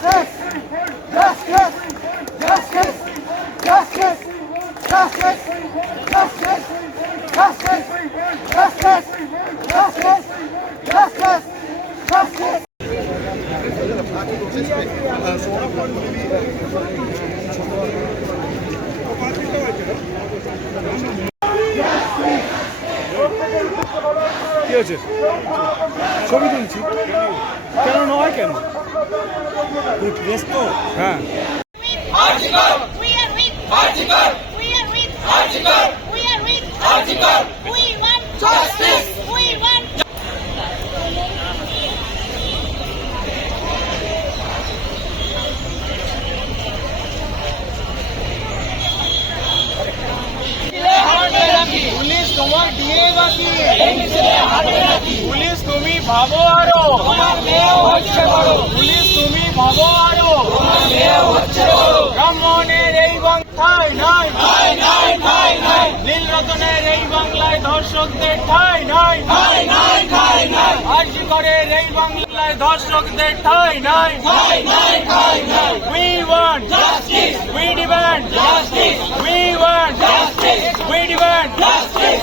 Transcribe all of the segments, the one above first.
Justice! Justice! Justice! Justice! Justice! Justice! Justice! Justice! Justice! Justice! Justice! কি হয়েছে ছবি তুলছি। কেন নয় কেন? হ্যাঁ। Article. বাকি পুলিশ তুমি ভাবো আরও। পুলিশ তুমি ভাবো আরও। রামমোহনের এই বাংলায় নাই। নীল রতনের এই বাংলায় ধর্ষকদের ঠাই নাই। নাই নাই আর্জি করের এই বাংলায় ধর্ষকদের ঠাই নাই। We want justice we demand justice we want justice we demand justice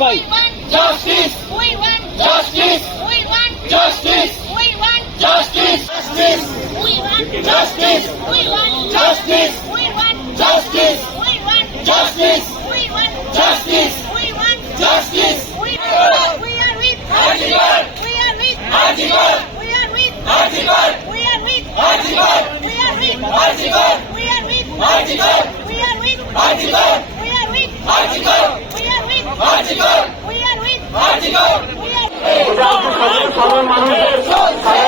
ভাই justice we want justice we want justice we want justice justice we want justice we want justice we want justice we want justice we want justice we want justice we are we are with Ajibar we are with Ajibar we are with Ajibar we are with Ajibar we are with Ajibar we are with Azibar we are with Azibar we are with Azibar সাধারণ মানুষদের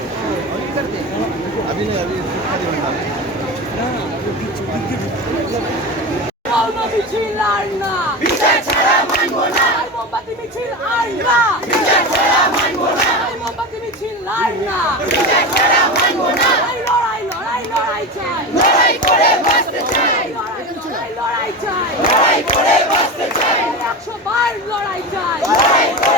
अभी नहीं अभी মানব মিছিল আর না বিচার ছাড়া মানব না মোমবাতি মিছিল আর না বিচার ছাড়া মানব না মোমবাতি মিছিল আর না বিচার ছাড়া মানব না লড়াই লড়াই লড়াই চাই লড়াই করে বাঁচতে চাই লড়াই লড়াই লড়াই চাই লড়াই করে বাঁচতে চাই একশো বার লড়াই চাই লড়াই করে